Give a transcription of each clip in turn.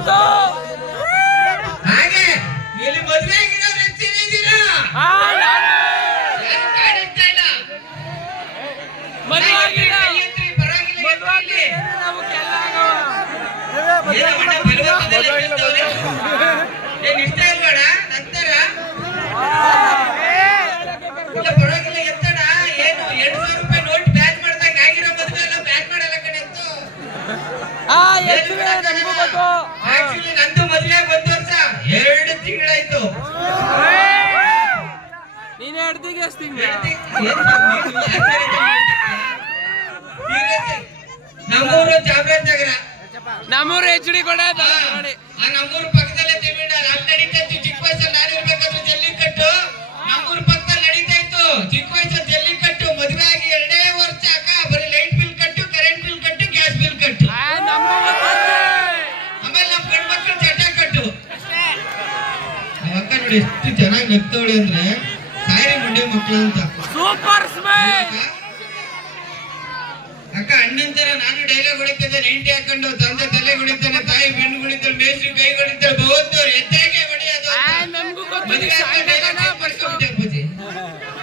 ಇರೋದು ಹಾಗೆ ಇಲ್ಲಿ ಮದುವೆ. ಏನೋ ಇಷ್ಟ ಇಲ್ವಾಡ ನಂತರ? ಇಲ್ಲ ಪರವಾಗಿಲ್ಲ ಎತ್ತಡ ಏನು ಎರಡು ಸಾವಿರ ರೂಪಾಯಿ ನೋಟ್ ಬ್ಯಾಚ್ ಮಾಡ್ದಂಗ ಆಗಿರೋ ಮದುವೆ ಎಲ್ಲ ಬ್ಯಾಚ್ ಮಾಡಲ್ಲ ಕಣೆ ಎತ್ತು. ಆಶ್ಚರ್ಯ ಮಾಡ್ತಿದ್ಯಾ? Seriously. ನಮ್ಮೂರು ನಮ್ಮೂರು ಎಚ್ ಡಿ ಕೊಡ ನಮ್ಮೂರು ಪಕ್ಕದಲ್ಲೇ ತಿರುವಿನಾರ ಅಲ್ಲಿ ನಡೀತಾ ಇತ್ತು. ಚಿಕ್ಕ ವಯಸ್ಸಲ್ಲಿ ನಾನು ಇರ್ಬೇಕಾದ್ರೆ ಜಲ್ಲಿಕಟ್ಟು ನಮ್ಮೂರು ಪಕ್ಕದಲ್ಲಿ ನಡೀತಾ ಇತ್ತು. ಚಿಕ್ಕ ವಯಸ್ಸಲ್ಲಿ ಜಲ್ಲಿಕಟ್ಟು ಮದುವೆ ಆಗಿ ಎರಡೇ ವರ್ಷ ಅಕ್ಕ. ಬರೀ ಲೈಟ್ ಬಿಲ್ ಕಟ್ಟು ಕರೆಂಟ್ ಬಿಲ್ ಕಟ್ಟು ಗ್ಯಾಸ್ ಬಿಲ್ ಕಟ್ಟು. ಆಮೇಲೆ ನಮ್ಮ ಗಂಡ್ ಮಕ್ಕಳು ಚಟ ಕಟ್ಟು. ಅಕ್ಕ ನೋಡಿ ಎಷ್ಟು ಚೆನ್ನಾಗಿ ನಗ್ತವಳೆ ಅಂದ್ರೆ ಮುಂಡೆ ಮಕ್ಕಳು ಅಂತ. ಸೂಪರ್ ಅಕ್ಕ ಅಣ್ಣನ್ ತರ ನಾನು ಡೈಲಾಗ್ ಹೊಡಿತಿದ್ದೆ ನೆಂಟಿ ಹಾಕೊಂಡು ತಂದೆ ತಲೆ ಹೊಡಿತಾನೆ ತಾಯಿ ಬೆಣ್ಣು ಹೊಡಿತಾಳೆ ಮೇಸ್ಟ್ರಿ ಕೈ ಹೊಡಿತಾಳೆ ಬಹುತ್ತವ್ರು ಎತ್ತಾಗೆ ಹೊಡೆಯೋದು.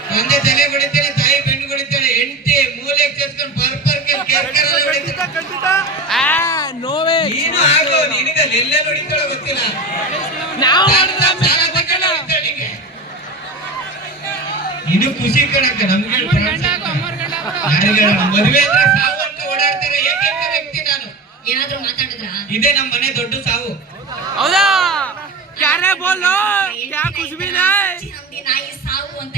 ತಂದೆ ತಲೆ ಹೊಡಿತಾನೆ ತಾಯಿ ಬೆನ್ನು ಹೊಡಿತಾಳೆ ಎಂಟಿ ಮೂಲೆ ಸೇರ್ಸ್ಕೊಂಡು ಪರ್ಪರ್ ಕೇರ್ಕರೆಲ್ಲ ಹೊಡಿತಾಳೆ ನೀನು ಆಗೋ ನಿನಗೆ ಎಲ್ಲೆಲ್ಲಿ ಹೊಡಿತಾಳೆ ಗೊತ್ತಿಲ್ಲ. ನಾವು ಸಾಲ- ಮಾಡಿದ್ರೆ ಸಾಲ ಆಮೇಲೆ ತಗೊಂಡು ಗೊತ್ತಿಲ್ಲ ಹೊಡಿತಾಳೆ ನಿಂಗೆ. ಇದು ಖುಷಿ ಕಣಕ್ಕ ನಮ್ಗೆ ಮದುವೆ ಅಂದ್ರೆ ಸಾವು ಅಂತ ಓಡಾಡ್ತಿರೋ ಏಕೈಕ ವ್ಯಕ್ತಿ ನಾನು ಏನಾದ್ರೂ ಮಾತಾಡಿದ್ರ ಇದೇ ನಮ್ಮ ಮನೆ ದೊಡ್ಡ ಸಾವು ಹೌದಾ ಯಾರೇ ಯಾ ಖುಷಿ ಬಿ ನಾಯಿ ಸಾವು ಅಂತ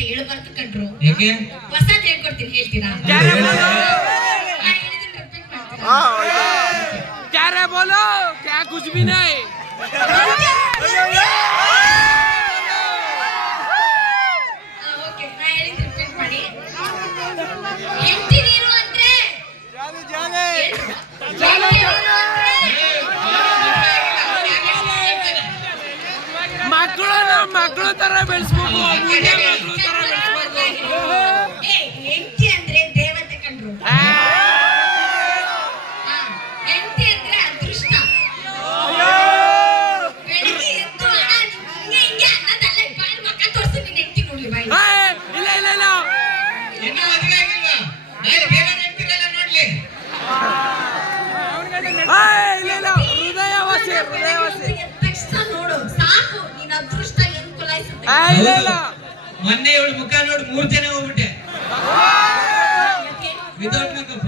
ಹೇಳ್ತೀರಾ ಯಾರೇ ಬೋಲು ಯಾರೇ ಬೋಲು ತರ ಬೆಳೆಸ್ಬೇಕು. ಮೊನ್ನೆ ಇವಳು ಮುಖ ನೋಡಿ ಮೂರ್ ಜನ ಹೋಗ್ಬಿಟ್ಟೆ? ವಿತೌಟ್ ಮೇಕಪ್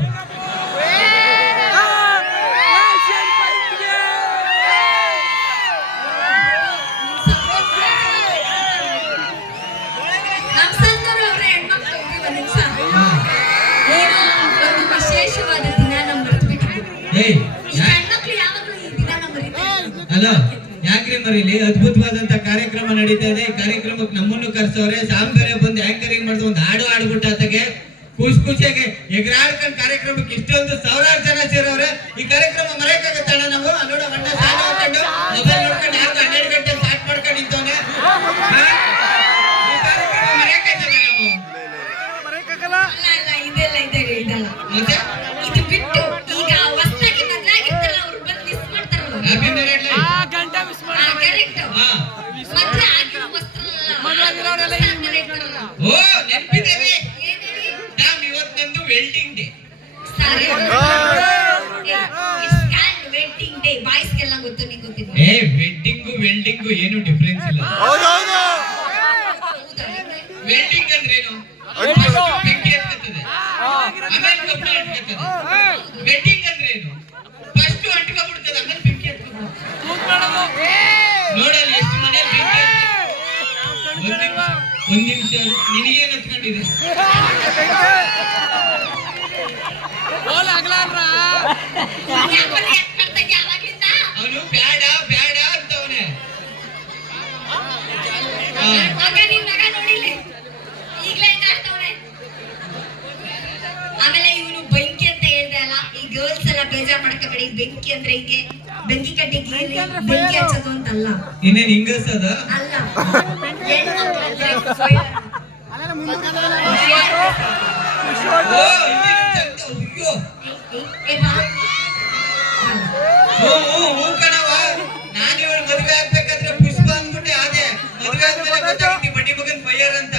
ವಿಶೇಷವಾದ ದಿನ ನಮ್ ಮರ್ತ್ಬಿಟ್ಟಿದ್ವಿ ಏಯ್ ಈ ಹೆಣ್ಮಕ್ಳು ಯಾವಾಗ್ಲೂ ಈ ದಿನ ನಮ್ ಮರಿತಾರೆ. ಅಲ್ಲ ಯಾಕ್ರಿ ಮರೀಲಿ ಅದ್ಭುತವಾದಂತ ಕಾರ್ಯಕ್ರಮ ನಡೀತಾ ಇದೆ. ಕಾರ್ಯಕ್ರಮಕ್ಕೆ ನಮ್ಮನ್ನು ಕರೆಸೋರೆ. ಸಾಮ್ ಬೇರೆ ಬಂದು ಆಂಕರಿಂಗ್ ಮಾಡಿದ ಒಂದು ಹಾಡು ಆಡ್ಬಿಟ್ಟ ಆತಗೆ ಖುಷಿ ಖುಷಿಯಾಗಿ ಎಗರಾಡ್ಕೊಂಡ್ ಕಾರ್ಯಕ್ರಮಕ್ಕೆ ಇಷ್ಟೊಂದು ವೆಲ್ಡಿಂಗ್ ಡೇ ಗೊತ್ತು ನಿಂಗೆ ಏ ವೆಡ್ಡಿಂಗು ವೆಲ್ಡಿಂಗು ಏನು ಡಿಫ್ರೆನ್ಸ್ ಇಲ್ಲ? ವೆಲ್ಡಿಂಗ್ ಅಂದ್ರೆ ಏನು? ಬೆಂಕಿ ಹತ್ಕೊತದೆ ಆಮೇಲೆ ಕಬ್ಬಣ ಅಂಟ್ಕೊತದೆ ವೆಡ್ಡಿಂಗ್ ಅಂದ್ರೆ ಏನು? ಫಸ್ಟ್ ಅಂಟ್ಕೊಂಡ್ಬಿಡ್ತದೆ ಆಮೇಲೆ ಬೆಂಕಿ ನೋಡಲ್ಲಿ ಎಷ್ಟು ಮನೆ ಬೆಂಕಿ. ಒಂದ್ ನಿಮಿಷ ನಿನಗೇನು ನಿಮಿಷ ನಿನಗೇನ್ ಹತ್ಕೊಂಡಿದೆ ಬೇಜಾರ್ ಮಾಡ್ಕೋಬೇಡಿ ಬೆಂಕಿ ಅಂದ್ರೆ ಹಿಂಗೆ ಬೆಂಕಿ ಕಟ್ಟಿ ಬೆಂಕಿ ಹಚ್ಚೋದು ಅಂತಲ್ಲ. ಇನ್ನೇನ್ ಹಿಂಗಸದ ಅಲ್ಲ. ಹೆಣ್ಮಕ್ಳು ಮಗನ್ ಬಯ್ಯಾರ ಅಂತ.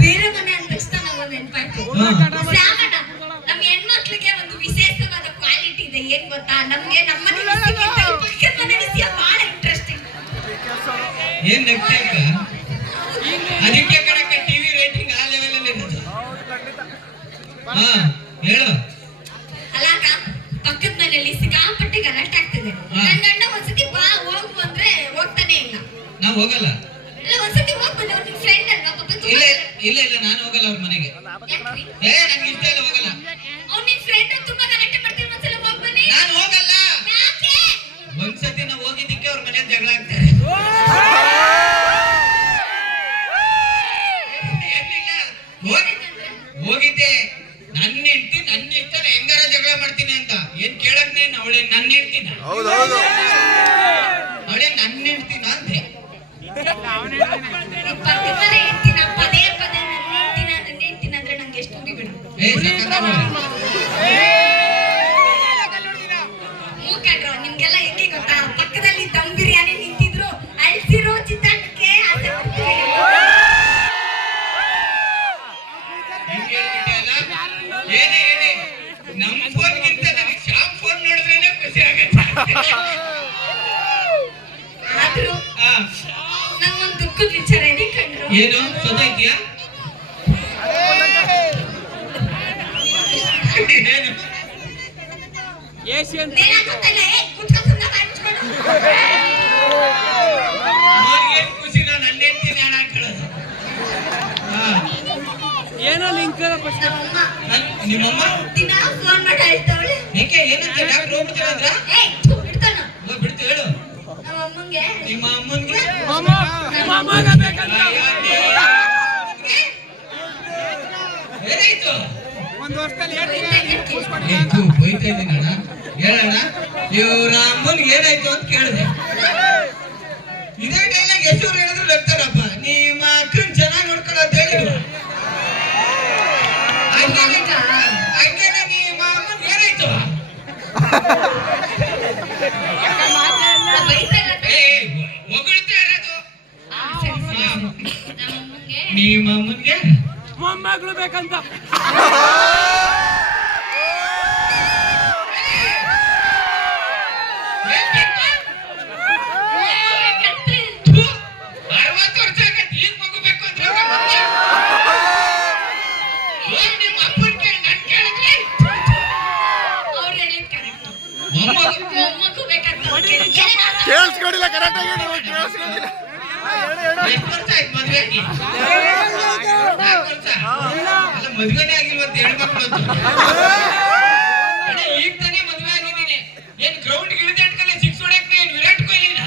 ಬೇರೆ ಮನೆ ಅಂತ ತಕ್ಷಣ ನಂಗೆ ನೆನಪಾಯ್ತು. ನಮ್ಮ ಹೆಣ್ಮಕ್ಳಿಗೆ ಒಂದು ವಿಶೇಷವಾದ ಕ್ವಾಲಿಟಿ ಇದೆ ಏನ್ ಗೊತ್ತಾ? ನಮ್ಗೆ ನಮ್ಮ ಮನೆ ಬಹಳ ಇಂಟ್ರೆಸ್ಟಿಂಗ್ ಅದಕ್ಕೆ ಟಿವಿ ರೇಟಿಂಗ್ ಆ ಲೆವೆಲ್ ಅಲ್ಲಿ ಇರುತ್ತೆ ಹಾ. ಪಾಪ ಹೋಗಲ್ಲ. ಇಲ್ಲ ಇಲ್ಲ ಇಲ್ಲ ನಾನು ಹೋಗಲ್ಲ ಅವ್ರ ಮನೆಗೆ. ಏ ನಂಗೆ ಇಷ್ಟ ಇಲ್ಲ ಹೋಗಲ್ಲ. ನಾನು ಹೋಗಲ್ಲ. ಯಾಕೆ? ಒಂದ್ಸತಿ ನಾವು ಹೋಗಿದ್ದಕ್ಕೆ ಅವ್ರ ಮನೆ ಜಗಳ ಆಗ್ತಾರೆ. ಹೋಗಿದ್ದೆ. ನನ್ನ ಹೆಂಡತಿ ನನ್ನ ಇಷ್ಟ ಹೆಂಗಾರ ಜಗಳ ಮಾಡ್ತೀನಿ ಅಂತ. ಏನ್ ಕೇಳಕ್ ನೀನ್ ಅವಳೆ ನನ್ನ ಹೆಂಡ್ತಿನ. Hey, ಏಷ್ಯನ್ ಖುಷಿ ನಾನು ಹಾ. ಏನೋ ಲಿಂಕ್ ಫಸ್ಟ್ ನಮ್ಮಮ್ಮ. ದಿನ ಫೋನ್ ಮಾಡಿ ಅಳ್ತಾವಳೆ ಯಾಕೆ ಏನಂತ ಡಾಕ್ಟರ್ ಅಂದ್ರ? ಬಿಡ್ತಾನ. ಬಿಡ್ತು ಹೇಳು. ನಮ್ಮ ಅಮ್ಮಂಗೆ ನಿಮ್ಮ ಅಮ್ಮನ್ಗೆ? ಮಾಮ ಮಾಮಗ ಬೇಕಂತ. ಏನಾಯ್ತು? ವರ್ಷದಲ್ಲಿ ಬೈತಾ ಇದ್ದೀನಿ ಅಣ್ಣ. ಹೇಳಣ್ಣ ಇವ್ರ ಅಮ್ಮನ್ಗೆ ಏನಾಯ್ತು ಅಂತ ಕೇಳಿದೆ. ಇದೇ ಡೈಲಾಗ್ ಎಷ್ಟು ಹೇಳಿದ್ರು ಬರ್ತಾರಪ್ಪ ನಿಮ್ಮ ಅಕ್ಕನ್ ಚೆನ್ನಾಗಿ ನೋಡ್ಕೊಳ್ಳೋ ಅಂತ ಹೇಳಿದ್ರು. ಹಂಗೇನೆ ನಿಮ್ಮ ಅಮ್ಮನ್ಗೆ ಏನಾಯ್ತು? ಹೊಗಳ್ತಾ ಇರೋದು. ನಮ್ಮ ಅಮ್ಮನ್ಗೆ? ಮೊಮ್ಮಗಳು ಬೇಕಂತೆ. ಮದ್ವೆನೇ ಆಗಿಲ್ವ ಅಂತ ಹೇಳ್ಬೇಕು ಈಗ ತಾನೇ ಮದ್ವೆ ಆಗಿದ್ದೀನಿ. ಏನ್ ಗ್ರೌಂಡ್ ಇಳಿದ ಸಿಕ್ಸ್ ಏನ್ ವಿರಾಟ್ ಕೊಹ್ಲಿನ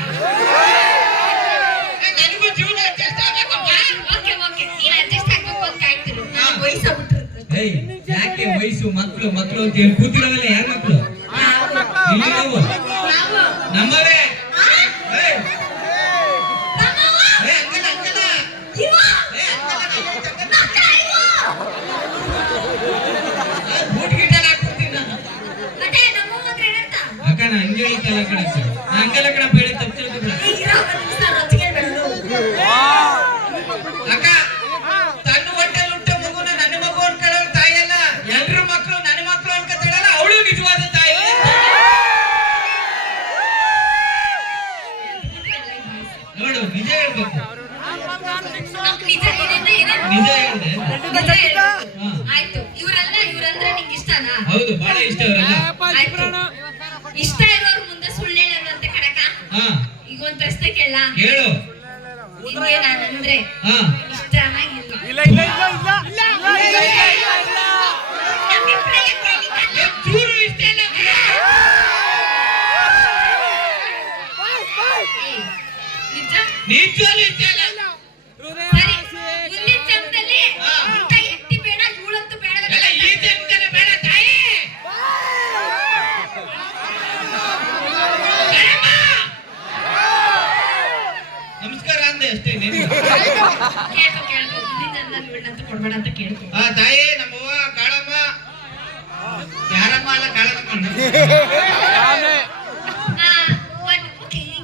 ಏ, ನನಗೂ ಜೀವನ ಅಡ್ಜಸ್ಟ್ ಆಗ್ಬೇಕಪ್ಪ. ಓಕೆ ಓಕೆ ನೀನ್ adjust ಆಗ್ಬೇಕು ಅಂತ ಕಾಯ್ತಿರು. ನಾನ್ ಯಾಕೆ ವಯಸ್ಸು ಮಕ್ಕಳು ಮಕ್ಕಳು ಅಂತ ಹೇಳಿ ಕೂತಿರೋವಲ್ಲ ಯಾರ ಮಕ್ಕಳು ಇಲ್ಲಿ ನಾವು. ಹೇಳು ನಾನಂದ್ರೆ ಇಷ್ಟನ ಇಲ್ಲ ಇಲ್ಲ ಇಲ್ಲ ಇಲ್ಲ ಇಲ್ಲ ಚೂರು ಇಷ್ಟ ನಿಜ ಇಷ್ಟ ಇಲ್ಲ ಕೊಡ್ಬೇಡ ಅಂತ ಕೇಳ್ಕೊ ಆ ತಾಯಿ ನಮ್ಮವ್ವ ಕಾಳಮ್ಮ ಯಾರಮ್ಮ ಅಲ್ಲ ಕಾಳಮ್ಮ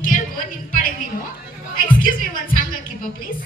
ಕೇಳ್ಕೊ ನಿನ್ ಪಾಡಿಗೆ ನೀನು. ಎಕ್ಸ್ಕ್ಯೂಸ್ ಮೀ ಒಂದ್ ಸಾಂಗ್ ಹಾಕಿಪ್ಪ ಪ್ಲೀಸ್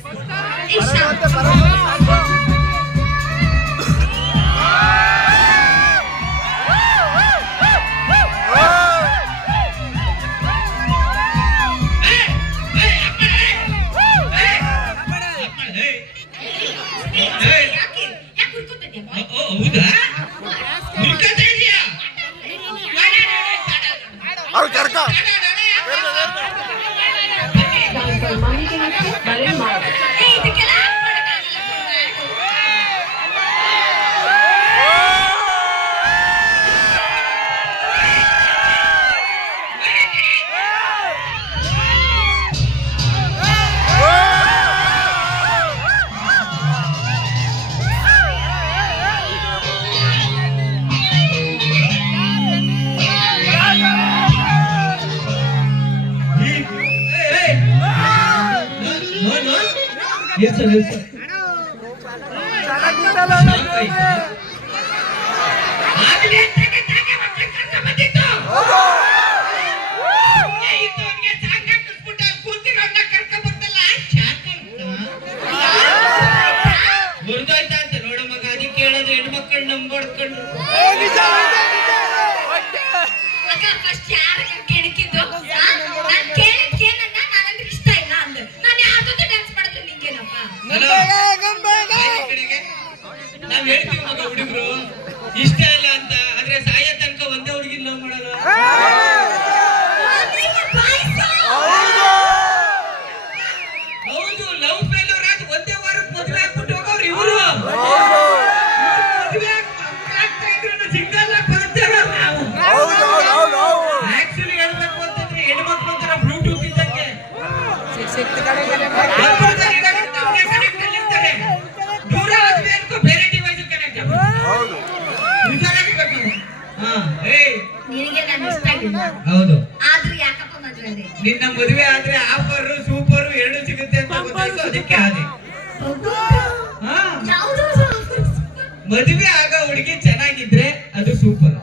ಮದುವೆ ಆಗ ಹುಡುಗಿ ಚೆನ್ನಾಗಿದ್ರೆ ಅದು ಸೂಪರ್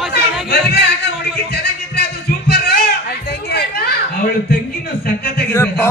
ಮದ್ವೆ ಆಗ ಹುಡುಗಿ ಚೆನ್ನಾಗಿದ್ರೆ ಅದು ಸೂಪರ್. ಅವಳು ತಂಗಿನೂ ಸಖತ್ತಾಗಿರ್ಬೇಕು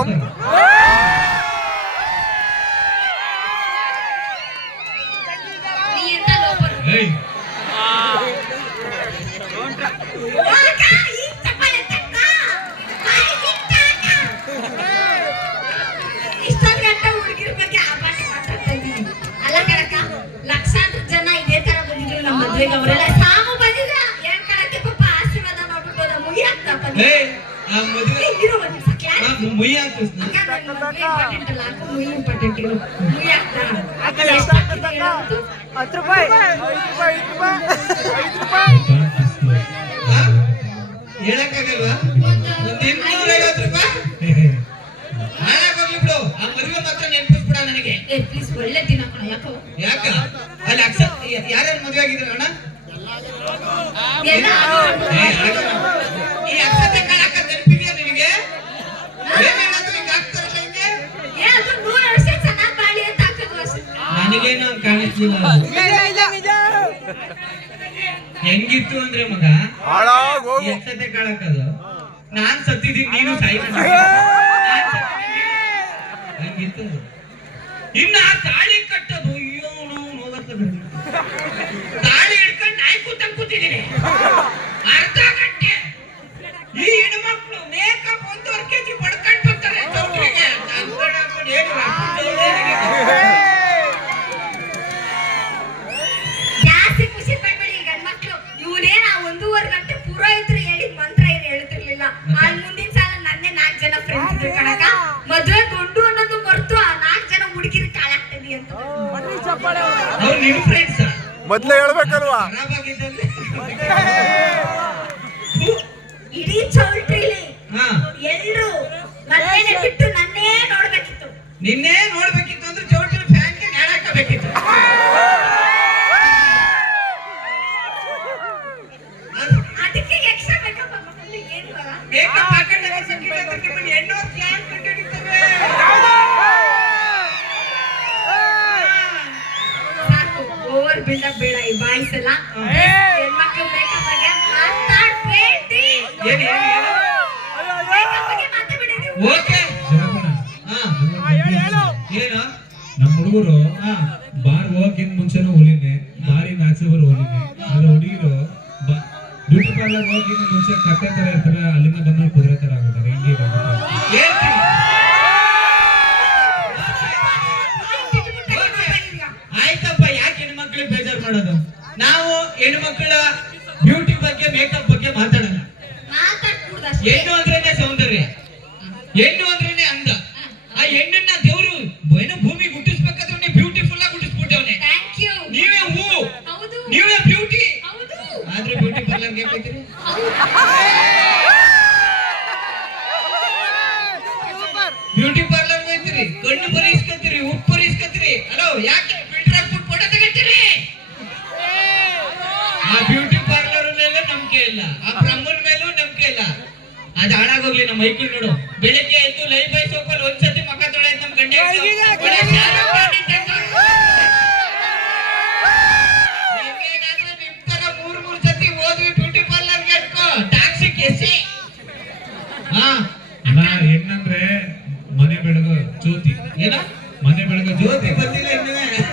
ಅವರೆಲ್ಲ ಸಾಮ ಬಂದಿದ್ರ ಏನ್ ಕಣಕ್ಕೆ ಪಾಪ ಆಶೀರ್ವಾದ ಮಾಡ್ಬಿಟ್ಟು ಹೋದ ಮುಗಿ ಆಗ್ತಪ್ಪ ಏ ಆ ಮದುವೆ ಇರೋ ಒಂದ್ ನನ್ ಮದ್ವೆ important ಅಲ್ಲ, ಅಕ್ಕ ಇರು. ಹೇಳು ಅಂತ? ಹತ್ತು ರೂಪಾಯಿ? ಐದು ರೂಪಾಯಿ. ಐದು ರೂಪಾಯಿ ಐದು ರೂಪಾಯಿ? ಹೇಳಕ್ಕಾಗಲ್ವಾ? ಒಂದು ಇನ್ನೂರ ಐವತ್ತು ರೂಪಾಯಿ ಹಾಳಾಗೋಗ್ಲಿ ಬಿಡು. ಆ ಮದುವೆ ಮಾತ್ರ ನೆನ್ಪಿಸ್ಬಿಡ ನನಗೆ. ಏ, ಪ್ಲೀಸ್ ಒಳ್ಳೆ ದಿನ ಕಣ ಯಾಕೋ? ಯಾಕ? ಅಲ್ಲಿ ಅಕ್ಸೆಪ್ಟ್ ಯಾರ್ಯಾರು ಮದುವೆ ಆಗಿದ್ರು ಅಣ್ಣ? ಈ ಅಕ್ಷತೆ ಕಾಣಕ್ಕ ನೆನಪಿದ್ಯಾ ನಿನಗೆ. ನನಗೇನು ಕಾಣಿಸ್ಲಿಲ್ಲ. ಹೆಂಗಿತ್ತು ಅಂದ್ರೆ ಮಗ? ಹಾಳಾಗ್ ಈ ಹೋಗು ಅಕ್ಷತೆ ಕಾಣಕ್ಕದು ನಾನ್ ಸತ್ತಿದ್ದೀನಿ ನೀನು ಸಾಯ್ತೀನಿ ಹಂಗಿತ್ತು ಅದು. ಇನ್ನ ತಾಳಿ ಕಟ್ಟೋದು ಅಯ್ಯೋ ನೋವು ತಾಳಿ ಹಿಡ್ಕೊಂಡು ನಾಯಿ ಕೂತಂಗ್ ಕೂತಿದ್ದೀನಿ ಅರ್ಧ ಗಂಟೆ ಈ ಹೆಣ್ಮಕ್ಳು ಮೇಕಪ್ ಒಂದೂವರೆ ಕೆಜಿ ಪಡ್ಕೊಂಡು ಬರ್ತಾರೆ. ಚೌಟ್ರಿಗೆ ಮೊದ್ಲೇ ಹೇಳ್ಬೇಕಲ್ವಾ? ಮುಂಚೆ ಕಟ್ಟೆ ತರ ಇರ್ತಾರೆ ಅಲ್ಲಿಂದ ಬಂದ ಕುದುರೆ ತರ ಆಗುತ್ತಾರೆ ಹಿಂಗೆ? ಆಯ್ತಪ್ಪ ಯಾಕೆ ಹೆಣ್ಮಕ್ಳಿಗೆ ಬೇಜಾರ್ ಮಾಡೋದು ನಾವು ಹೆಣ್ಮಕ್ಳ ಬ್ಯೂಟಿ ಬಗ್ಗೆ ಮೇಕಪ್ ಬಗ್ಗೆ ಅಷ್ಟೇ. ಹೆಣ್ಣು ಅಂದ್ರೇನೆ ಸೌಂದರ್ಯ ಹೆಣ್ಣು ಅಂದ್ರೇನೆ ಅಂದ ಆ ಹೆಣ್ಣನ್ನ ದೇವ್ರು ಏನೋ ಭೂಮಿ ಹುಟ್ಟಿಸ್ಬೇಕಾದ್ರೆ ನೀವು ಬ್ಯೂಟಿಫುಲ್ ಆಗಿ ಹುಟ್ಟಿಸ್ಬಿಟ್ಟವನೆ Thank you. ನೀವೇ ಹೂ ಹೌದು ನೀವೇ ಬ್ಯೂಟಿ ಹೌದು ಆದ್ರೆ ಬ್ಯೂಟಿ ಪಾರ್ಲರ್ಗೆ ಹೋಗ್ತೀರಿ ಬ್ಯೂಟಿ ಪಾರ್ಲರ್ ಹೋಯ್ತಿರಿ, ಕಣ್ಣು ಬರೀಸ್ಕೊತೀರಿ ಉಪ್ಪು ಬರೀಸ್ಕೊತೀರಿ ಹಲೋ ಯಾಕೆ ಫಿಲ್ಟರ್ ಹಾಕ್ಬಿಟ್ಟು ಫೋಟೋ ತಗೋತೀರಿ? ಆ ಬ್ಯೂಟಿ ಪಾರ್ಲರ್ ಮೇಲೆ ನಂಬಿಕೆ ಇಲ್ಲ, ಆ ಬ್ರಹ್ಮನ್ ಮೇಲೂ ನಂಬಿಕೆ ಇಲ್ಲ. ಅದು ಹಾಳಾಗೋಗ್ಲಿ ನಮ್ಮ ಮೈಕಲ್ ನೋಡು. ಬೆಳಗ್ಗೆ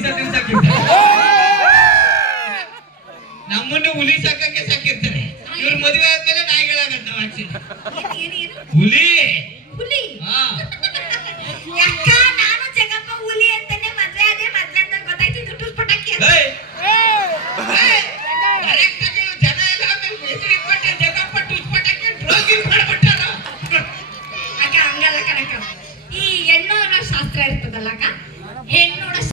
ನಮ್ಮನ್ನು ಹುಲಿ ಸಾಕಕ್ಕೆ ಸಾಕಿರ್ತಾರೆ. ಇವ್ರ ಮದುವೆ ಆದ್ಮೇಲೆ ನಾಯಿಗಳಾಗತ್ತೆ ನಾವು ಆಕ್ಚುಲಿ ಹುಲಿ